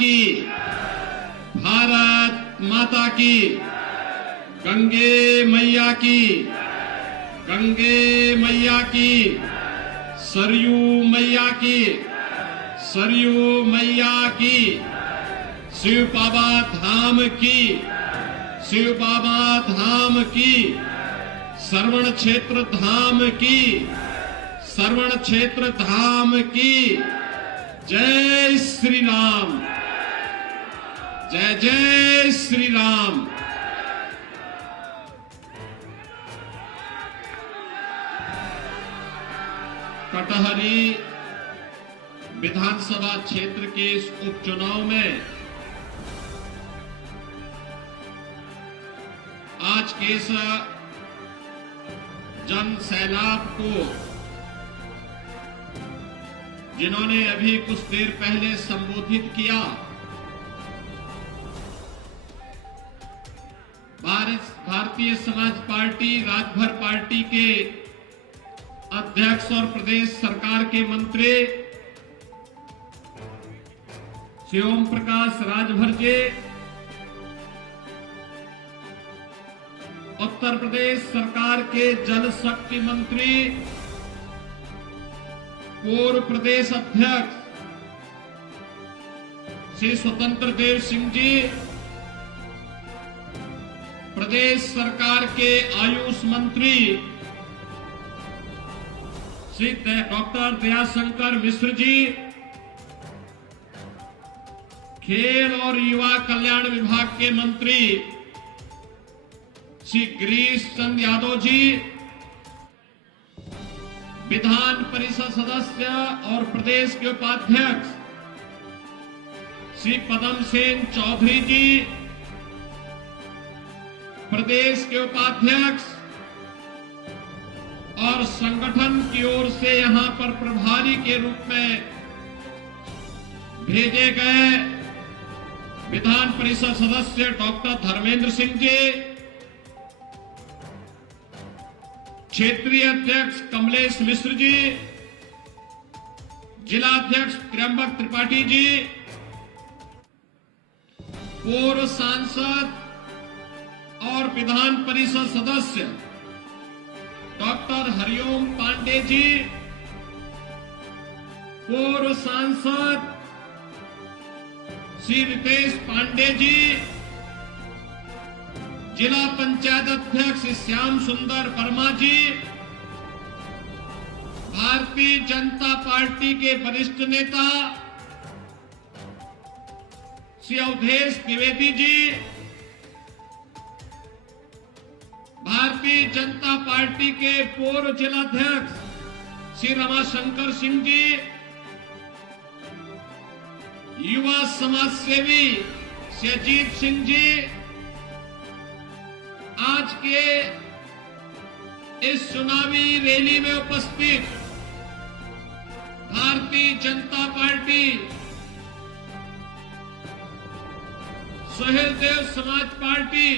की भारत माता की गंगे मैया की गंगे मैया की सरयू मैया की सरयू मैया की शिव बाबा धाम की शिव बाबा धाम की श्रवण क्षेत्र धाम की श्रवण क्षेत्र धाम की जय श्री राम जय जय श्री राम। कटहरी विधानसभा क्षेत्र के इस उपचुनाव में आज के इस जन सैलाब को जिन्होंने अभी कुछ देर पहले संबोधित किया, भारतीय समाज पार्टी राजभर पार्टी के अध्यक्ष और प्रदेश सरकार के मंत्री श्री ओम प्रकाश राजभर जी, उत्तर प्रदेश सरकार के जल शक्ति मंत्री पूर्व प्रदेश अध्यक्ष श्री स्वतंत्र देव सिंह जी, प्रदेश सरकार के आयुष मंत्री श्री डॉक्टर दयाशंकर मिश्र जी, खेल और युवा कल्याण विभाग के मंत्री श्री गिरीश चंद्र यादव जी, विधान परिषद सदस्य और प्रदेश के उपाध्यक्ष श्री पदम सेन चौधरी जी, प्रदेश के उपाध्यक्ष और संगठन की ओर से यहां पर प्रभारी के रूप में भेजे गए विधान परिषद सदस्य डॉक्टर धर्मेंद्र सिंह जी, क्षेत्रीय अध्यक्ष कमलेश मिश्र जी, जिला अध्यक्ष त्र्यंबक त्रिपाठी जी, पूर्व सांसद और विधान परिषद सदस्य डॉक्टर हरिओम पांडे जी, पूर्व सांसद श्री रितेश पांडे जी, जिला पंचायत अध्यक्ष श्याम सुंदर वर्मा जी, भारतीय जनता पार्टी के वरिष्ठ नेता श्री अवधेश द्विवेदी जी, भारतीय जनता पार्टी के पूर्व जिलाध्यक्ष श्री रमाशंकर सिंह जी, युवा समाज सेवी श्री अजीत सिंह जी, आज के इस चुनावी रैली में उपस्थित भारतीय जनता पार्टी, सुहेलदेव समाज पार्टी,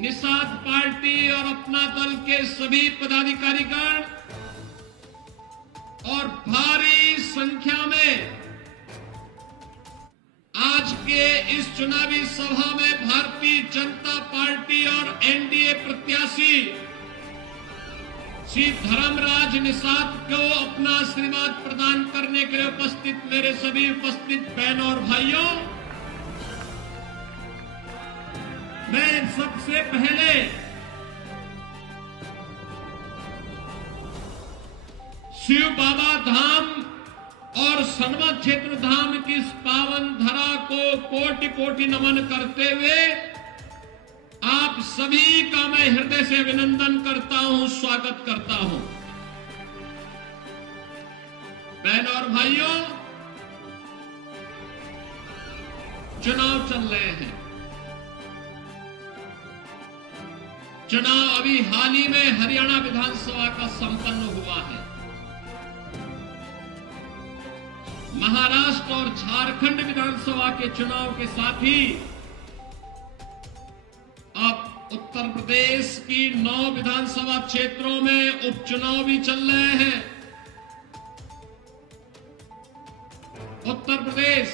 निषाद पार्टी और अपना दल के सभी पदाधिकारीगण और भारी संख्या में आज के इस चुनावी सभा में भारतीय जनता पार्टी और एनडीए प्रत्याशी श्री धर्मराज निषाद को अपना आशीर्वाद प्रदान करने के लिए उपस्थित मेरे सभी उपस्थित बहनों और भाइयों, मैं सबसे पहले शिव बाबा धाम और सनमत क्षेत्र धाम की इस पावन धरा को कोटि कोटि नमन करते हुए आप सभी का मैं हृदय से अभिनंदन करता हूं, स्वागत करता हूं। बहनों और भाइयों, चुनाव चल रहे हैं। चुनाव अभी हाल ही में हरियाणा विधानसभा का संपन्न हुआ है। महाराष्ट्र और झारखंड विधानसभा के चुनाव के साथ ही अब उत्तर प्रदेश की 9 विधानसभा क्षेत्रों में उपचुनाव भी चल रहे हैं। उत्तर प्रदेश,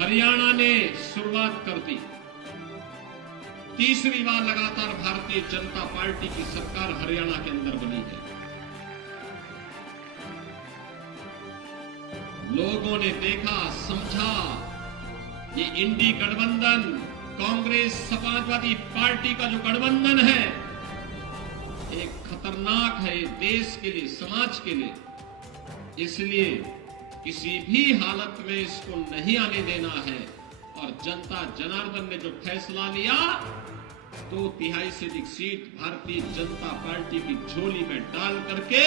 हरियाणा ने शुरुआत कर दी। तीसरी बार लगातार भारतीय जनता पार्टी की सरकार हरियाणा के अंदर बनी है। लोगों ने देखा, समझा, ये इंडी गठबंधन, कांग्रेस समाजवादी पार्टी का जो गठबंधन है, एक खतरनाक है देश के लिए, समाज के लिए। इसलिए किसी भी हालत में इसको नहीं आने देना है। और जनता जनार्दन ने जो फैसला लिया, 2/3 से अधिक सीट भारतीय जनता पार्टी की झोली में डाल करके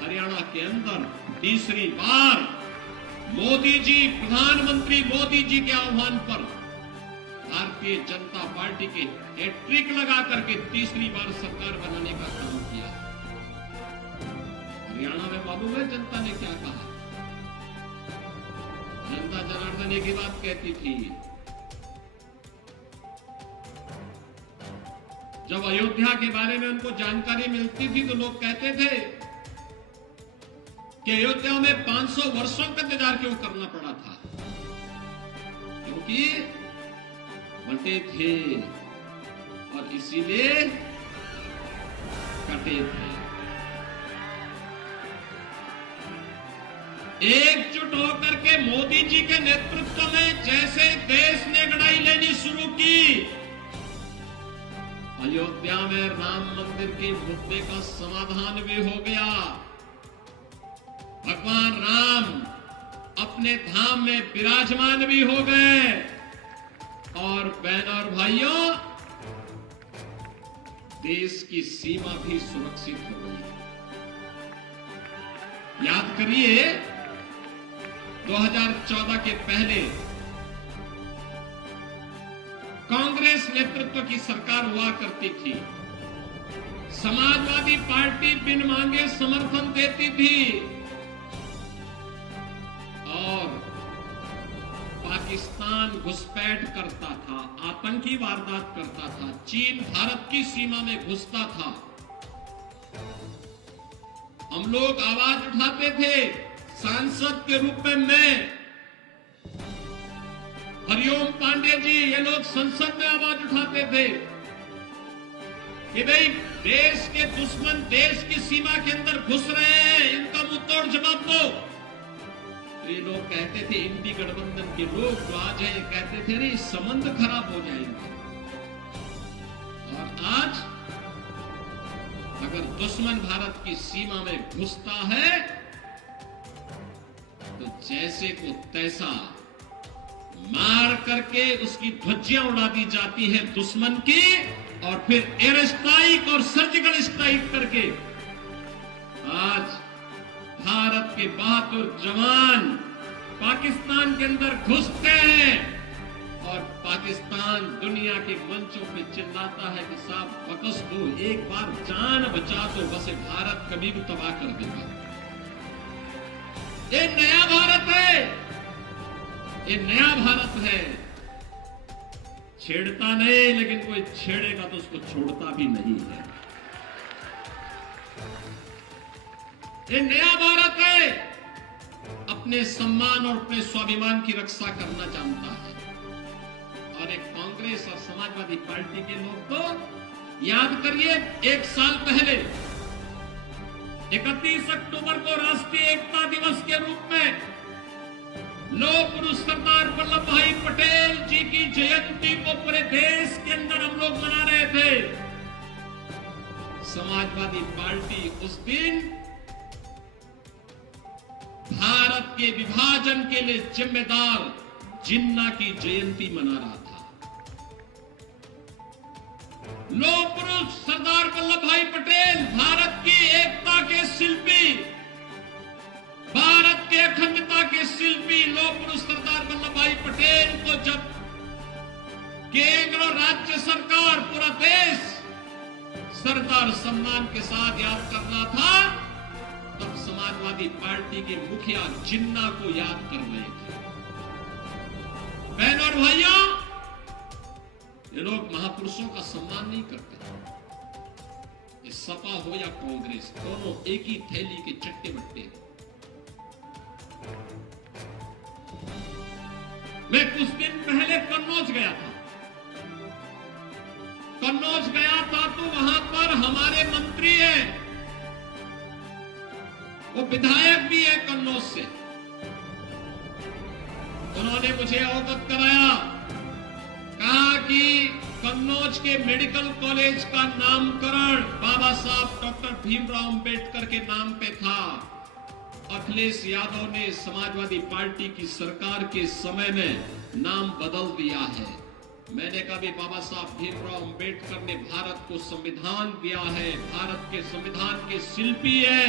हरियाणा के अंदर तीसरी बार मोदी जी, प्रधानमंत्री मोदी जी के आह्वान पर भारतीय जनता पार्टी के हैट्रिक लगा करके तीसरी बार सरकार बनाने का काम किया। हरियाणा में मालूम है जनता ने क्या कहा? जनता जनार्दन एक ही बात कहती थी, जब अयोध्या के बारे में उनको जानकारी मिलती थी तो लोग कहते थे कि अयोध्या में 500 वर्षों का इंतजार क्यों करना पड़ा था? क्योंकि बंटे थे और इसीलिए कटे थे। एकजुट होकर के मोदी जी के नेतृत्व में जैसे देश ने लड़ाई लेनी शुरू की, अयोध्या में राम मंदिर के मुद्दे का समाधान भी हो गया। भगवान राम अपने धाम में विराजमान भी हो गए। और बहनों और भाइयों, देश की सीमा भी सुरक्षित हो गई। याद करिए, 2014 के पहले कांग्रेस नेतृत्व की सरकार हुआ करती थी। समाजवादी पार्टी बिन मांगे समर्थन देती थी और पाकिस्तान घुसपैठ करता था, आतंकी वारदात करता था, चीन भारत की सीमा में घुसता था। हम लोग आवाज उठाते थे, सांसद के रूप में मैं, हरिओम पांडे जी, ये लोग संसद में आवाज उठाते थे कि भाई देश के दुश्मन देश की सीमा के अंदर घुस रहे हैं, इनका मुंहतोड़ जवाब दो। तो ये लोग कहते थे, इंडी गठबंधन के लोग जो आज है, कहते थे अरे संबंध खराब हो जाएंगे। और आज अगर दुश्मन भारत की सीमा में घुसता है तो जैसे को तैसा मार करके उसकी ध्वजियां उड़ा दी जाती है दुश्मन की, और फिर एयर स्ट्राइक और सर्जिकल स्ट्राइक करके आज भारत के बहादुर जवान पाकिस्तान के अंदर घुसते हैं और पाकिस्तान दुनिया के मंचों पे चिल्लाता है कि साहब बकस दो, एक बार जान बचा दो, बस भारत कभी भी तबाह कर देगा। ये नया भारत है, ये नया भारत है। छेड़ता नहीं, लेकिन कोई छेड़ेगा तो उसको छोड़ता भी नहीं है। ये नया भारत है, अपने सम्मान और अपने स्वाभिमान की रक्षा करना जानता है। और एक कांग्रेस और समाजवादी पार्टी के लोग तो याद करिए, 1 साल पहले 31 अक्टूबर को राष्ट्रीय एकता दिवस के रूप में लोक पुरुष सरदार वल्लभ भाई पटेल जी की जयंती को पूरे देश के अंदर हम लोग मना रहे थे। समाजवादी पार्टी उस दिन भारत के विभाजन के लिए जिम्मेदार जिन्ना की जयंती मना रहा था। लोक पुरुष सरदार वल्लभ भाई पटेल, भारत की एकता के शिल्पी, भारत के अखंडता के शिल्पी लोक पुरुष सरदार वल्लभ भाई पटेल को जब केंद्र और राज्य सरकार, पूरा देश सरदार सम्मान के साथ याद करना था, तब समाजवादी पार्टी के मुखिया जिन्ना को याद कर रहे थे। बहनों और भाइयों, ये लोग महापुरुषों का सम्मान नहीं करते। ये सपा हो या कांग्रेस, दोनों एक ही थैली के चट्टे बट्टे। मैं कुछ दिन पहले कन्नौज गया था। कन्नौज गया था तो वहां पर हमारे मंत्री हैं, वो विधायक भी है कन्नौज से। उन्होंने मुझे अवगत कराया, कहा कि कन्नौज के मेडिकल कॉलेज का नामकरण बाबा साहब डॉक्टर भीमराव अंबेडकर के नाम पे था। अखिलेश यादव ने समाजवादी पार्टी की सरकार के समय में नाम बदल दिया है। मैंने कहा भी बाबा साहब भीमराव अंबेडकर ने भारत को संविधान दिया है, भारत के संविधान के शिल्पी है।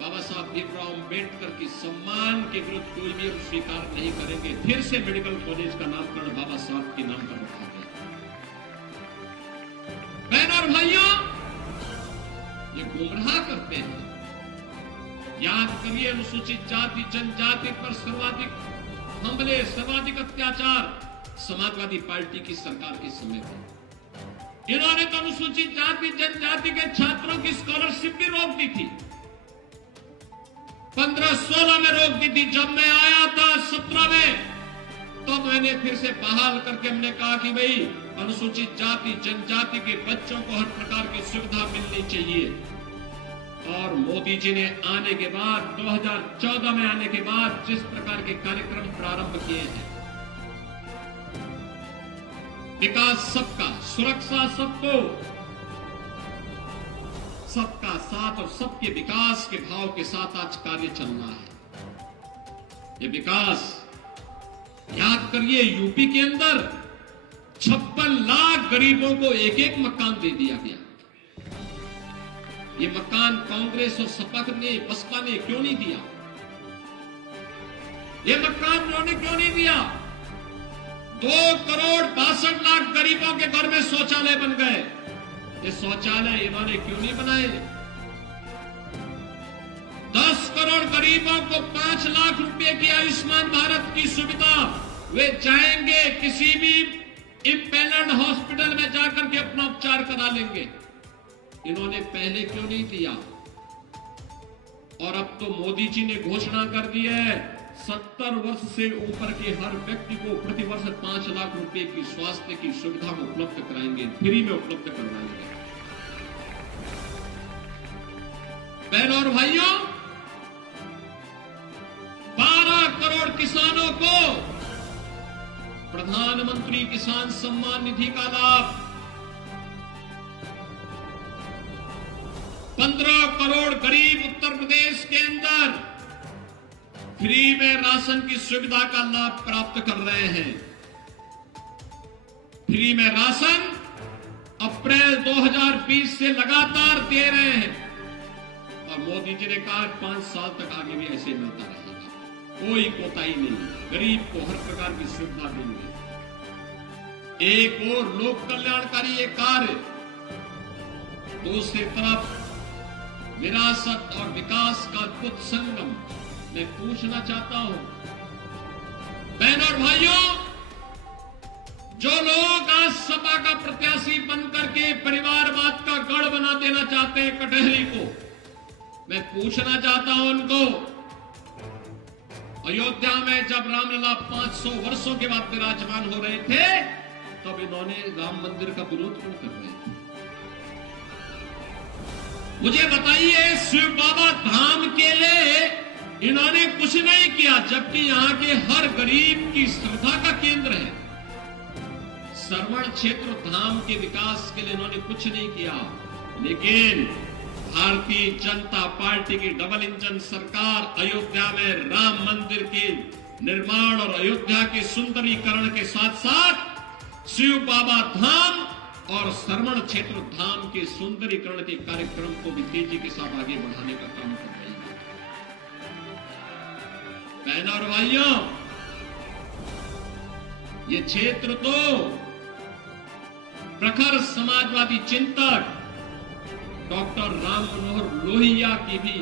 बाबा साहब भीमराव अंबेडकर के सम्मान के विरुद्ध कोई भी हम स्वीकार नहीं करेंगे। फिर से मेडिकल कॉलेज का नामकरण बाबा साहब के नाम पर रखा गया। बहनों और भाइयों, ये गुमराह करते हैं। याद करिए, अनुसूचित जाति जनजाति पर सर्वाधिक हमले, सर्वाधिक अत्याचार समाजवादी पार्टी की सरकार के समय में। इन्होंने तो अनुसूचित जाति जनजाति के छात्रों की स्कॉलरशिप भी रोक दी थी। 15-16 में रोक दी थी। जब मैं आया था 17 में, तो मैंने फिर से बहाल करके हमने कहा कि भाई अनुसूचित जाति जनजाति के बच्चों को हर प्रकार की सुविधा मिलनी चाहिए। और मोदी जी ने आने के बाद, 2014 में आने के बाद जिस प्रकार के कार्यक्रम प्रारंभ किए हैं, विकास सबका, सुरक्षा सबको, सबका साथ और सबके विकास के भाव के साथ आज कार्य चल रहा है। ये विकास, याद करिए, यूपी के अंदर 56 लाख गरीबों को एक एक मकान दे दिया गया। ये मकान कांग्रेस और सपा ने, बसपा ने क्यों नहीं दिया? ये मकान उन्होंने क्यों नहीं दिया? 2,62,00,000 गरीबों के घर में शौचालय बन गए। ये शौचालय इन्होंने क्यों नहीं बनाए? 10 करोड़ गरीबों को 5 लाख रुपए की आयुष्मान भारत की सुविधा, वे जाएंगे किसी भी इंपैनल्ड हॉस्पिटल में जाकर के अपना उपचार करा लेंगे। इन्होंने पहले क्यों नहीं दिया? और अब तो मोदी जी ने घोषणा कर दी है, 70 वर्ष से ऊपर के हर व्यक्ति को प्रतिवर्ष 5 लाख रुपए की स्वास्थ्य की सुविधा उपलब्ध कराएंगे, फ्री में उपलब्ध करवाएंगे। बहनों और भाइयों, 12 करोड़ किसानों को प्रधानमंत्री किसान सम्मान निधि का लाभ, 15 करोड़ गरीब उत्तर प्रदेश के अंदर फ्री में राशन की सुविधा का लाभ प्राप्त कर रहे हैं। फ्री में राशन अप्रैल 2020 से लगातार दे रहे हैं। और मोदी जी ने कहा 5 साल तक आगे भी ऐसे मिलता रहेगा, कोई कोताही नहीं, गरीब को हर प्रकार की सुविधा देंगे। एक और लोक कल्याणकारी एक कार्य, दूसरी तरफ विरासत और विकास का अद्भुत संगम। मैं पूछना चाहता हूं बहनों और भाइयों, जो लोग आज सपा का प्रत्याशी बनकर के परिवारवाद का गढ़ बना देना चाहते हैं कटहरी को, मैं पूछना चाहता हूं उनको, अयोध्या में जब रामलला 500 वर्षों के बाद विराजमान हो रहे थे, तब इन्होंने राम मंदिर का विरोध क्यों कर रहे थे? मुझे बताइए, शिव बाबा धाम के लिए इन्होंने कुछ नहीं किया, जबकि यहां के हर गरीब की श्रद्धा का केंद्र है। श्रवण क्षेत्र धाम के विकास के लिए इन्होंने कुछ नहीं किया। लेकिन भारतीय जनता पार्टी की डबल इंजन सरकार अयोध्या में राम मंदिर के निर्माण और अयोध्या के सुंदरीकरण के साथ साथ शिव बाबा धाम और श्रवण क्षेत्र धाम के सुंदरीकरण के कार्यक्रम को भी तेजी के साथ आगे बढ़ाने का काम कर रही है। बहनों और भाइयों, ये क्षेत्र तो प्रखर समाजवादी चिंतक डॉक्टर राम मनोहर लोहिया की भी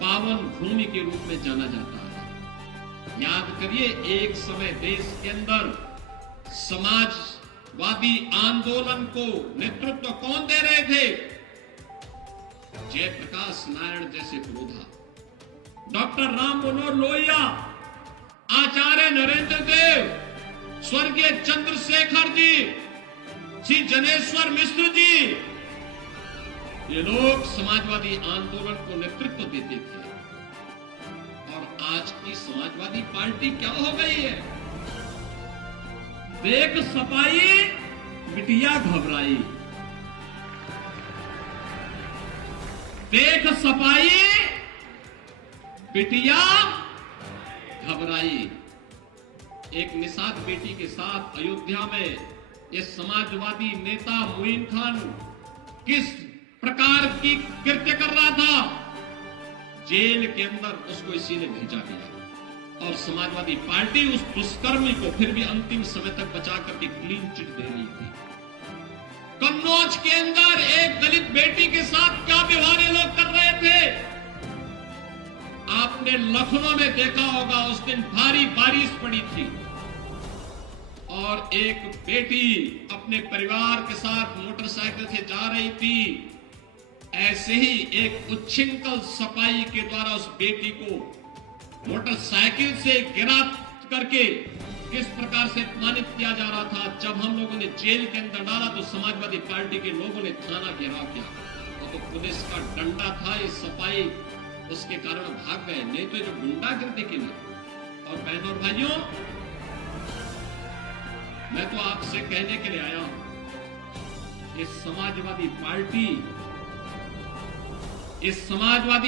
पावन भूमि के रूप में जाना जाता है। याद करिए, एक समय देश के अंदर समाज वादी आंदोलन को नेतृत्व कौन दे रहे थे? जयप्रकाश नारायण जैसे पुरोधा, डॉक्टर राम मनोहर लोहिया, आचार्य नरेंद्र देव, स्वर्गीय चंद्रशेखर जी, श्री जनेश्वर मिश्र जी, ये लोग समाजवादी आंदोलन को नेतृत्व देते थे। और आज की समाजवादी पार्टी क्या हो गई है? देख सपाई बिटिया घबराई, देख सपाई बिटिया घबराई। एक निषाद बेटी के साथ अयोध्या में ये समाजवादी नेता मोइन खान किस प्रकार की कृत्य कर रहा था, जेल के अंदर उसको इसी ने भेजा गया और समाजवादी पार्टी उस दुष्कर्मी को फिर भी अंतिम समय तक बचा करके क्लीन चिट दे रही थी। कन्नौज के अंदर एक दलित बेटी के साथ क्या व्यवहार ये लोग कर रहे थे? आपने लखनऊ में देखा होगा, उस दिन भारी बारिश पड़ी थी और एक बेटी अपने परिवार के साथ मोटरसाइकिल से जा रही थी। ऐसे ही एक उच्छृंखल सपाई के द्वारा उस बेटी को मोटरसाइकिल से गिरा करके किस प्रकार से अपमानित किया जा रहा था। जब हम लोगों ने जेल के अंदर डाला तो समाजवादी पार्टी के लोगों ने थाना घेराव किया, तो पुलिस का डंडा था, ये सपाई उसके कारण भाग गए, नहीं तो जो गुंडागर्दी की नहीं। और बहनों और भाइयों, मैं तो आपसे कहने के लिए आया हूं, इस समाजवादी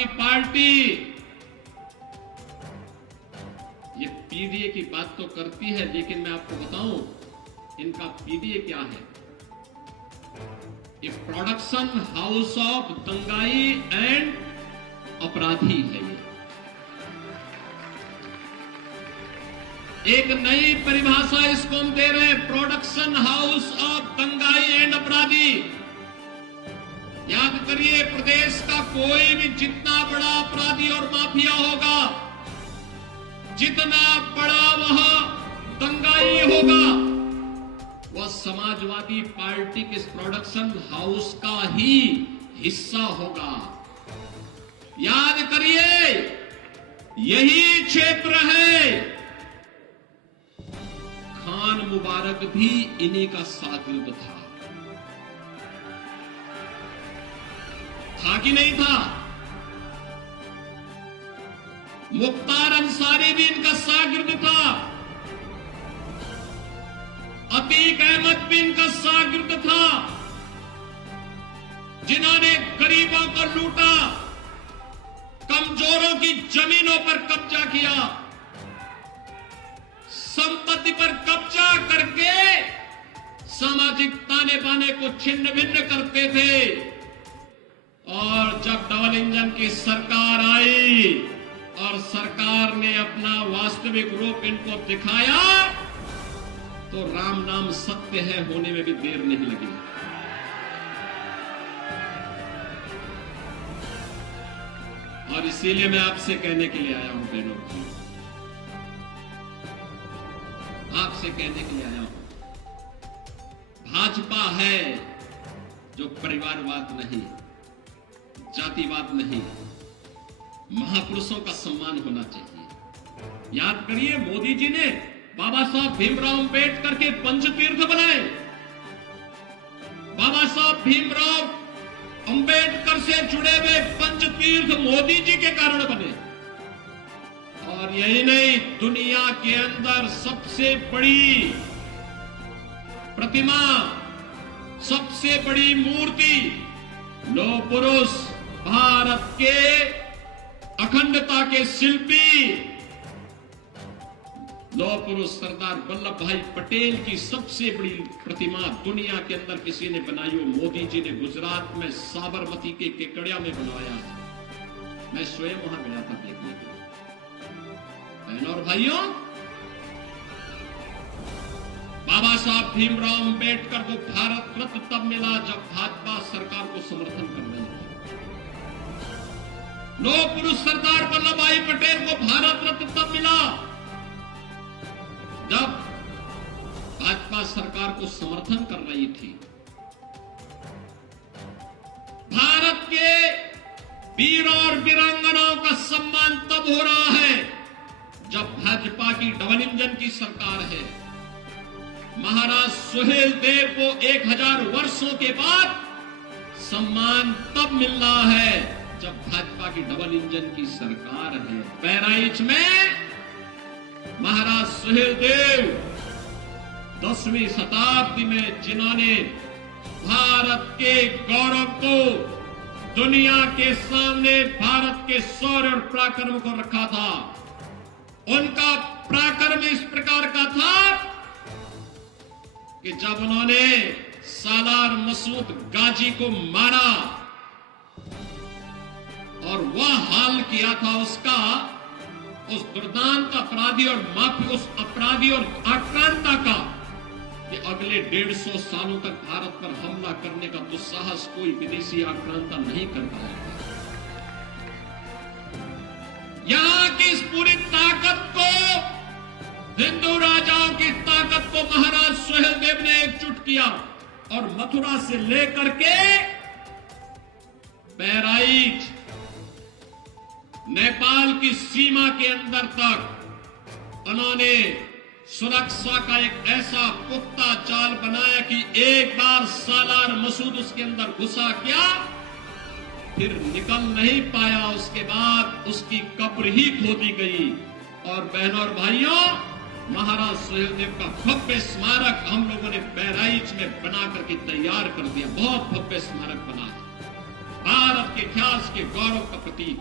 पार्टी ये पीडीए की बात तो करती है, लेकिन मैं आपको बताऊं इनका पीडीए क्या है। ये प्रोडक्शन हाउस ऑफ दंगाई एंड अपराधी है। ये एक नई परिभाषा इसको हम दे रहे हैं, प्रोडक्शन हाउस ऑफ दंगाई एंड अपराधी। याद करिए, प्रदेश का कोई भी जितना बड़ा अपराधी और माफिया होगा, जितना बड़ा वह दंगाई होगा, वह समाजवादी पार्टी के प्रोडक्शन हाउस का ही हिस्सा होगा। याद करिए, यही क्षेत्र है। खान मुबारक भी इन्हीं का शागिर्द था कि नहीं था? मुख्तार अंसारी भी इनका शागिर्द था, अतीक अहमद भी इनका शागिर्द था, जिन्होंने गरीबों को लूटा, कमजोरों की जमीनों पर कब्जा किया, संपत्ति पर कब्जा करके सामाजिक ताने बाने को छिन्न भिन्न करते थे। और जब डबल इंजन की सरकार आई और सरकार ने अपना वास्तविक रूप इनको दिखाया, तो राम नाम सत्य है होने में भी देर नहीं लगी। और इसीलिए मैं आपसे कहने के लिए आया हूं बहनों, आपसे कहने के लिए आया हूं, भाजपा है जो परिवारवाद नहीं, जातिवाद नहीं, महापुरुषों का सम्मान होना चाहिए। याद करिए, मोदी जी ने बाबा साहब भीमराव अंबेडकर के पंचतीर्थ बनाए। बाबा साहब भीमराव अंबेडकर से जुड़े हुए पंचतीर्थ मोदी जी के कारण बने। और यही नहीं, दुनिया के अंदर सबसे बड़ी प्रतिमा, सबसे बड़ी मूर्ति, लौह पुरुष, भारत के अखंडता के शिल्पी, लौह पुरुष सरदार वल्लभ भाई पटेल की सबसे बड़ी प्रतिमा दुनिया के अंदर किसी ने बनाई हो, मोदी जी ने गुजरात में साबरमती के केकड़िया में बनवाया है। मैं स्वयं वहां गया था देखने के लिए। बहनों और भाइयों, बाबा साहब भीमराव अंबेडकर को भारत रत्न तब मिला जब भाजपा सरकार को समर्थन कर रही थी। लौह पुरुष सरदार वल्लभ भाई पटेल को भारत रत्न तब मिला जब भाजपा सरकार को समर्थन कर रही थी। भारत के वीर और वीरांगनाओं का सम्मान तब हो रहा है जब भाजपा की डबल इंजन की सरकार है। महाराज सुहेलदेव को 1000 वर्षों के बाद सम्मान तब मिल रहा है जब भाजपा की डबल इंजन की सरकार है। बहराइच में महाराज सुहेलदेव 10वीं शताब्दी में जिन्होंने भारत के गौरव को दुनिया के सामने भारत के शौर्य और पराक्रम को रखा था, उनका पराक्रम इस प्रकार का था कि जब उन्होंने सालार मसूद गाजी को मारा और वह हाल किया था उसका, उस दुर्दांत अपराधी और माफी उस अपराधी और आक्रांता का, कि अगले 150 सालों तक भारत पर हमला करने का दुस्साहस कोई विदेशी आक्रांता नहीं कर पाया। यहां की इस पूरी ताकत को, हिंदू राजाओं की ताकत को महाराज सुहेलदेव ने एकजुट किया और मथुरा से लेकर के बहराइच नेपाल की सीमा के अंदर तक उन्होंने सुरक्षा का एक ऐसा पुख्ता जाल बनाया कि एक बार सालार मसूद उसके अंदर घुसा क्या, फिर निकल नहीं पाया। उसके बाद उसकी कब्र ही खोदी गई। और बहनों और भाइयों, महाराज सुहेलदेव का भव्य स्मारक हम लोगों ने बहराइच में बना करके तैयार कर दिया। बहुत भव्य स्मारक बना है, भारत के इतिहास के गौरव का प्रतीक।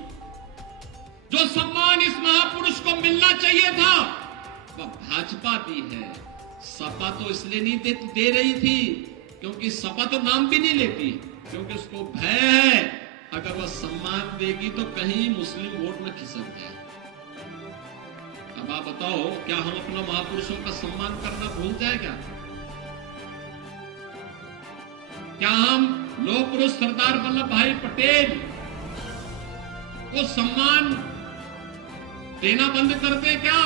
जो सम्मान इस महापुरुष को मिलना चाहिए था वह भाजपा दी है। सपा तो इसलिए नहीं दे रही थी क्योंकि सपा तो नाम भी नहीं लेती, क्योंकि उसको भय है अगर वह सम्मान देगी तो कहीं मुस्लिम वोट न खिसक जाए। अब आप बताओ, क्या हम अपना महापुरुषों का सम्मान करना भूल जाए क्या हम लोह पुरुष सरदार वल्लभ भाई पटेल को सम्मान देना बंद कर दे क्या?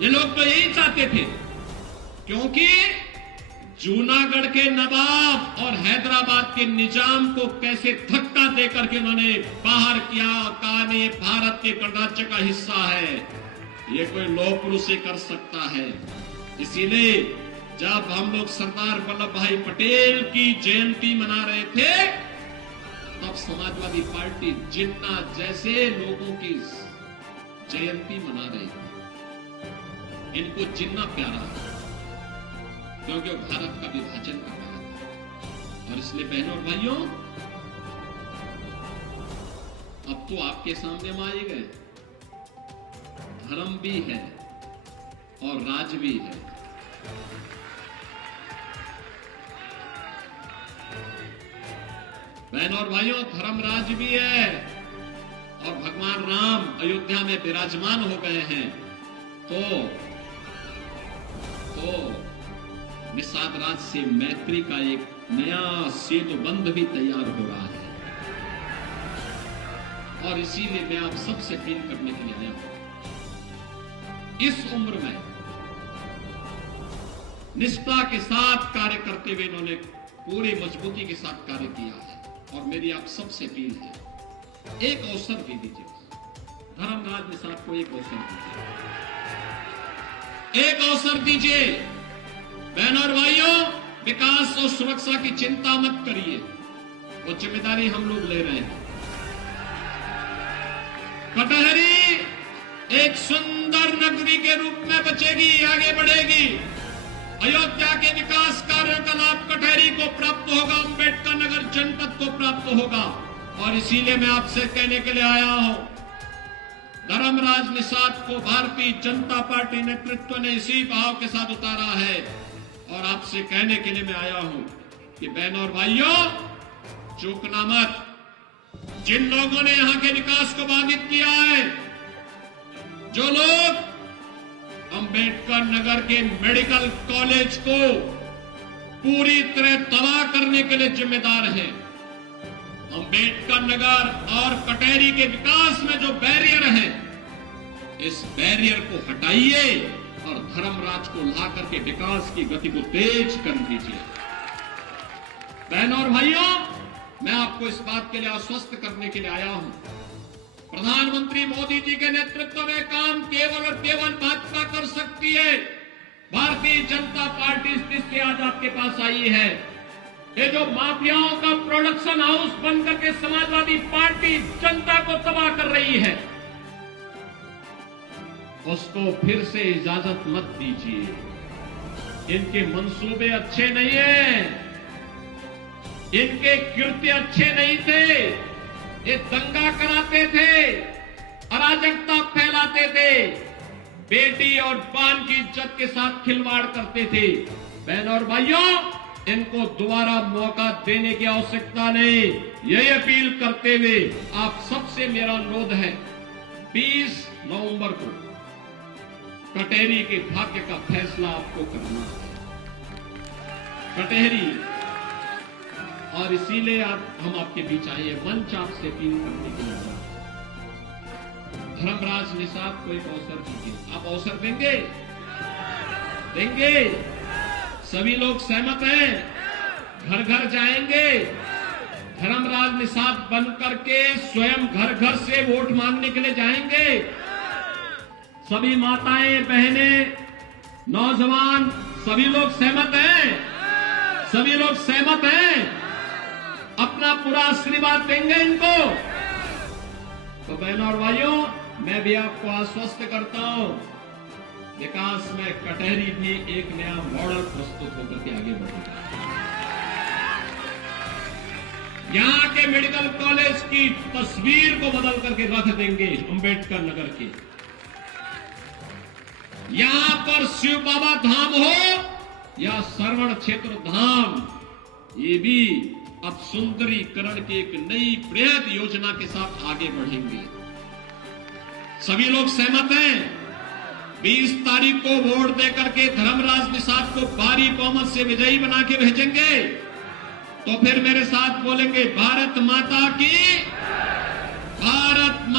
ये लोग तो यही चाहते थे, क्योंकि जूनागढ़ के नवाब और हैदराबाद के निजाम को कैसे धक्का देकर के उन्होंने बाहर किया, कहा नहीं भारत के गणराज्य का हिस्सा है, ये कोई लौह पुरुष से कर सकता है। इसीलिए जब हम लोग सरदार वल्लभ भाई पटेल की जयंती मना रहे थे तब समाजवादी पार्टी जिन्ना जैसे लोगों की जयंती मना रही थी। इनको जिन्ना प्यारा है क्योंकि वो भारत का विभाजन कर रहा था। और इसलिए बहनों और भाइयों, अब तो आपके सामने हम आए गए, धर्म भी है और राज भी है। बहनों और भाइयों, धर्मराज भी है और भगवान राम अयोध्या में विराजमान हो गए हैं तो निषाद राज से मैत्री का एक नया सेतु बंध भी तैयार हो रहा है। और इसीलिए मैं आप सबसे अपील करने के लिए आया हूं, इस उम्र में निष्ठा के साथ कार्य करते हुए इन्होंने पूरी मजबूती के साथ कार्य किया है। और मेरी आप सबसे अपील है, एक अवसर दे दीजिए, धर्मराज निषाद को एक अवसर दीजिए, एक अवसर दीजिए। बहनों और भाइयों, विकास और सुरक्षा की चिंता मत करिए, वो जिम्मेदारी हम लोग ले रहे हैं। कटहरी एक सुंदर नगरी के रूप में बचेगी, आगे बढ़ेगी। अयोध्या के विकास कार्यों का लाभ कटहरी को प्राप्त होगा, अंबेडकर नगर जनपद को प्राप्त होगा। और इसीलिए मैं आपसे कहने के लिए आया हूं, धर्मराज निषाद को भारतीय जनता पार्टी नेतृत्व ने इसी भाव के साथ उतारा है। और आपसे कहने के लिए मैं आया हूं कि बहनों और भाइयों, चूकना मत। जिन लोगों ने यहां के विकास को बाधित किया है, जो लोग अंबेडकर नगर के मेडिकल कॉलेज को पूरी तरह तबाह करने के लिए जिम्मेदार हैं, अंबेडकर नगर और कटहरी के विकास में जो बैरियर है, इस बैरियर को हटाइए और धर्मराज को ला करके विकास की गति को तेज कर दीजिए। बहनों और भाइयों, मैं आपको इस बात के लिए आश्वस्त करने के लिए आया हूं, प्रधानमंत्री मोदी जी के नेतृत्व में काम केवल और केवल भाजपा कर सकती है। भारतीय जनता पार्टी इसलिए आज आपके पास आई है। ये जो माफियाओं का प्रोडक्शन हाउस बनकर के समाजवादी पार्टी जनता को तबाह कर रही है, उसको फिर से इजाजत मत दीजिए। इनके मंसूबे अच्छे नहीं है, इनके कृत्य अच्छे नहीं थे। ये दंगा कराते थे, अराजकता फैलाते थे, बेटी और बहन की इज्जत के साथ खिलवाड़ करते थे। बहनों और भाइयों, इनको दोबारा मौका देने की आवश्यकता नहीं। यही अपील करते हुए आप सबसे मेरा अनुरोध है, 20 नवंबर को कटहरी के भाग्य का फैसला आपको करना है। कटहरी, और इसीलिए हम आपके बीच आए हैं, मंच आपसे अपील करने के लिए। धर्मराज निषाद को एक अवसर दीजिए। आप अवसर देंगे? देंगे? सभी लोग सहमत हैं? घर घर जाएंगे, धर्मराज निषाद बन करके स्वयं घर घर से वोट मांगने के लिए जाएंगे। सभी माताएं, बहनें, नौजवान, सभी लोग सहमत हैं? सभी लोग सहमत हैं? अपना पूरा आशीर्वाद देंगे इनको? तो बहनों और भाइयों, मैं भी आपको आश्वस्त करता हूं, विकास में कटहरी भी एक नया मॉडल प्रस्तुत होकर के आगे बढ़ेगा। यहां के मेडिकल कॉलेज की तस्वीर को बदल करके रख देंगे अंबेडकर नगर के। यहां पर शिव बाबा धाम हो या श्रवण क्षेत्र धाम, ये भी अब सुंदरीकरण की एक नई बृहद योजना के साथ आगे बढ़ेंगे। सभी लोग सहमत हैं? 20 तारीख को वोट देकर के धर्मराज निषाद को भारी बहुमत से विजयी बना के भेजेंगे। तो फिर मेरे साथ बोलेंगे, भारत माता की, भारत माता